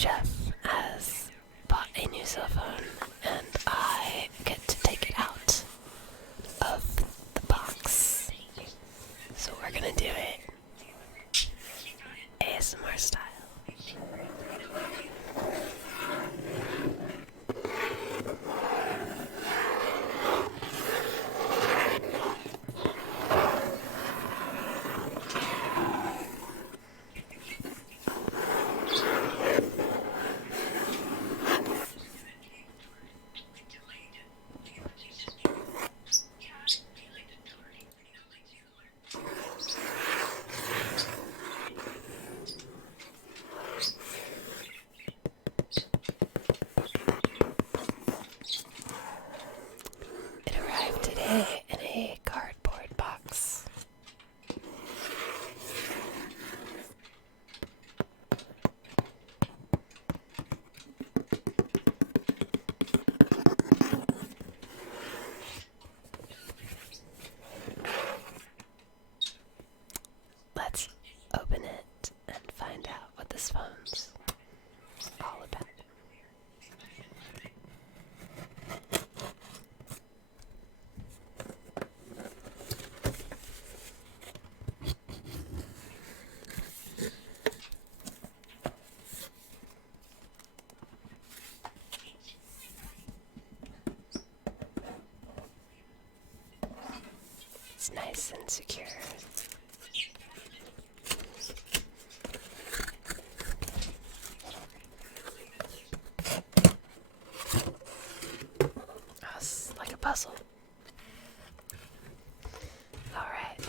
Jeff has bought a new cell phone, and I get to take it out of the box. So we're gonna do it ASMR style. It arrived today in a cardboard box. Let's open it and find out what this phone's all about. It's nice and secure. Oh, it's like a puzzle. Alright.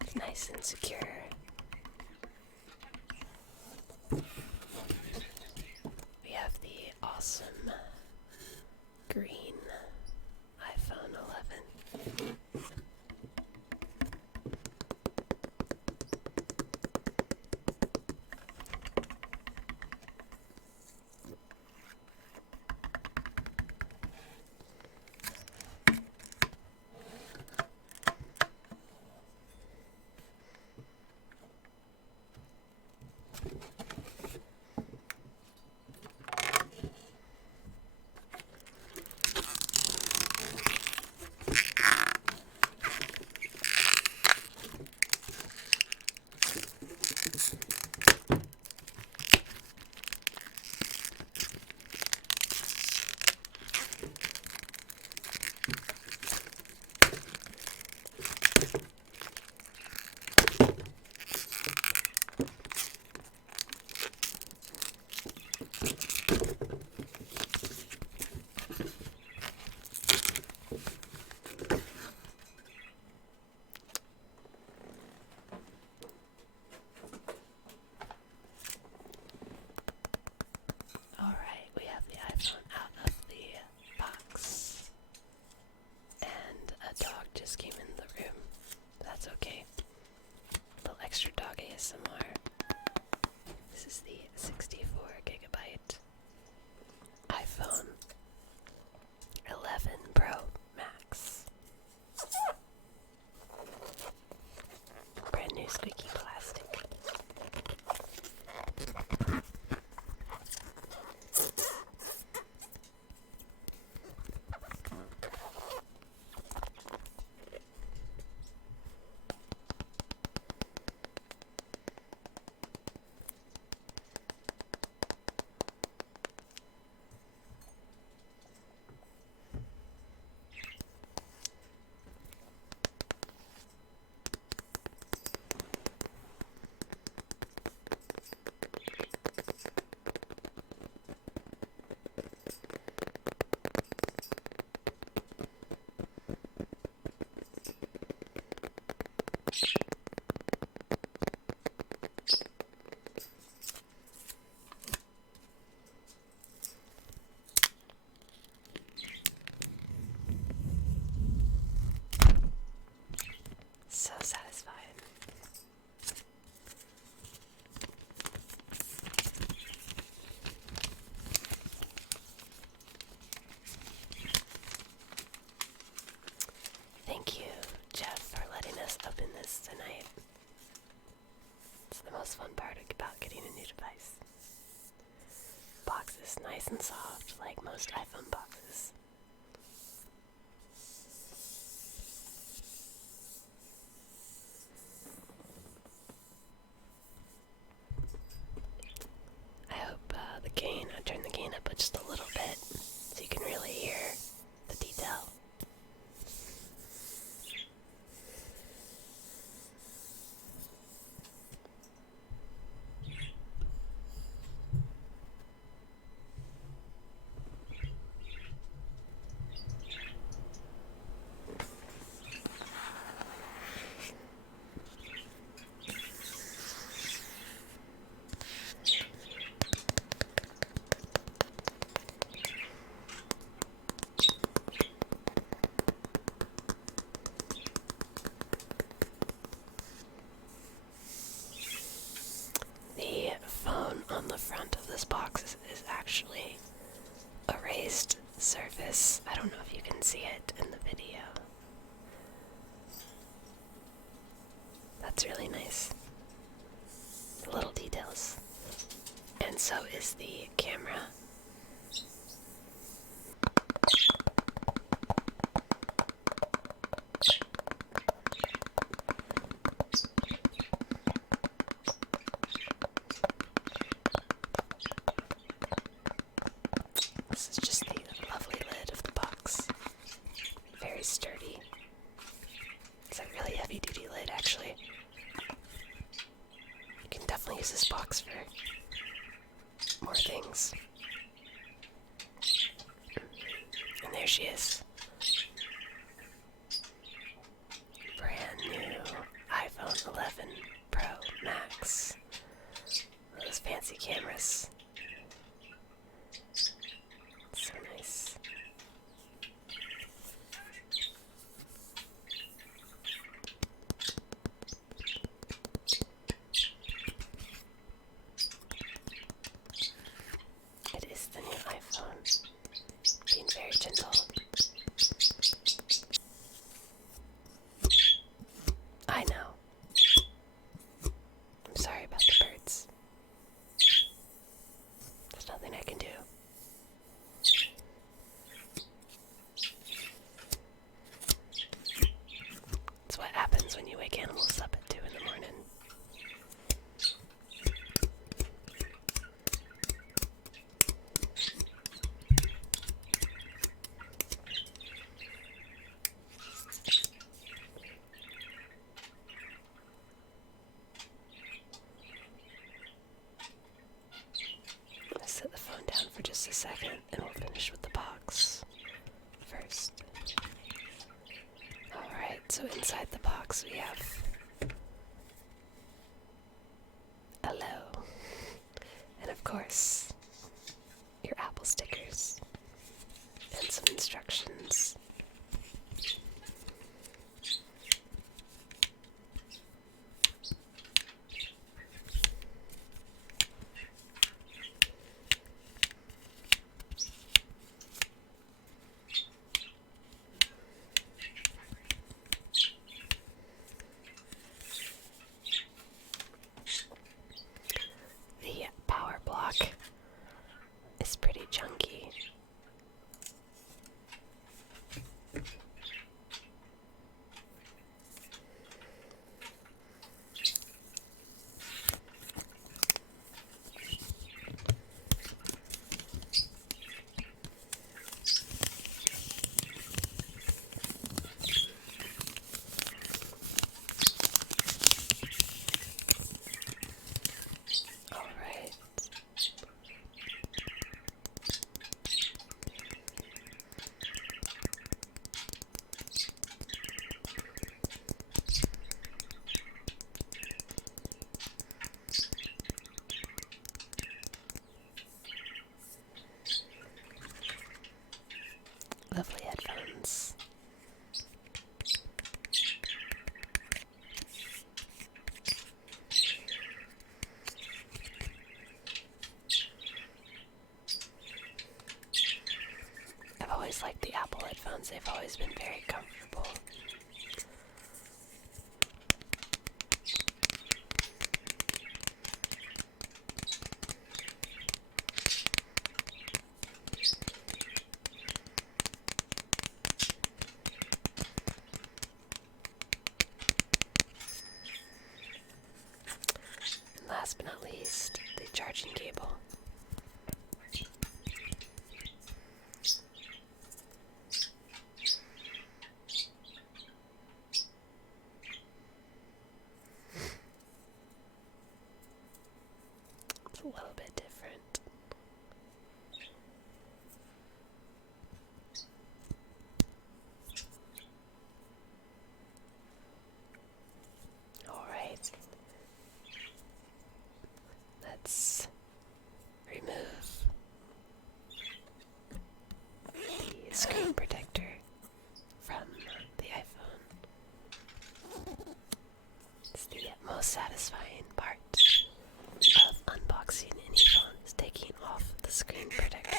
It's nice and secure. We have the awesome green iPhone 11. Alright, we have the iPhone out of the box. And a dog just came in the room. That's okay. A little extra dog ASMR. This is the 64GB iPhone 11 Pro Max. Brand new squeaky plastic. It's nice and soft, like most iPhone boxes. I hope I turn the gain up just a little bit so you can really hear the detail. The phone on the front of this box is actually a raised surface. I don't know if you can see it in the video. That's really nice. Little details. And so is the camera. This is just the lovely lid of the box. Very sturdy. It's a really heavy duty lid, actually. You can definitely use this box for more things. And there she is. Brand new iPhone 11 Pro Max. Those fancy cameras. So nice. It is the new iPhone. Being very gentle. I know. I'm sorry about the birds. There's nothing I can do. It's what happens when you wake animals up at 2 in the morning. Let's set the phone down for just a second and we'll finish with the box first. Alright, so inside the box we have hello. And of course, your Apple stickers and some instructions. The power block is pretty chunky. Alright. Lovely headphones. I've always liked the Apple headphones. They've always been very comfortable. screen protector from the iPhone. It's the most satisfying part of unboxing any phone is taking off the screen protector.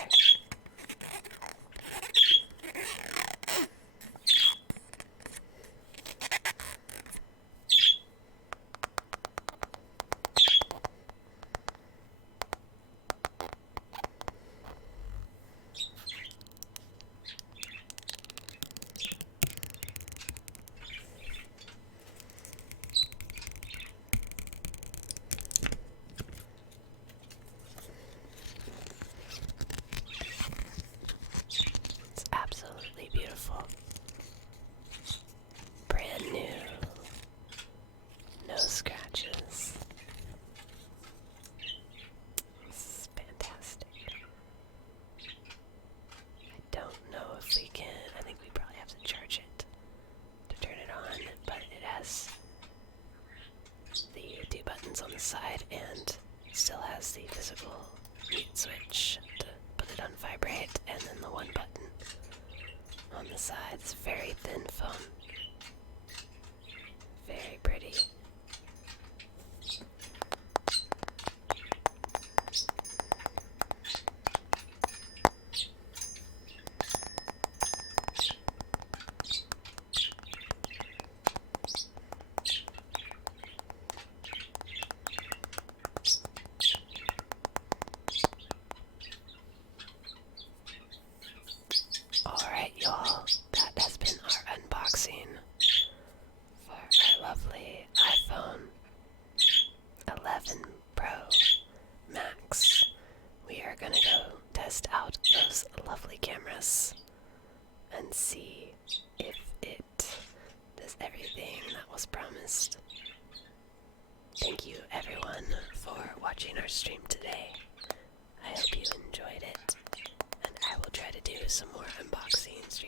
It's absolutely beautiful. Brand new. No scratches. This is fantastic. I don't know if we can. I think we probably have to charge it to turn it on, but it has the two buttons on the side and still has the visible mute switch to put it on vibrate, and then the one button on the side. It's a very thin phone. Very pretty. Alright, y'all, that has been our unboxing for our lovely iPhone 11 Pro Max. We are gonna go test out those lovely cameras and see if it does everything that was promised. Thank you everyone for watching our stream today. I hope you enjoyed it, and I will try to do some more unboxing streams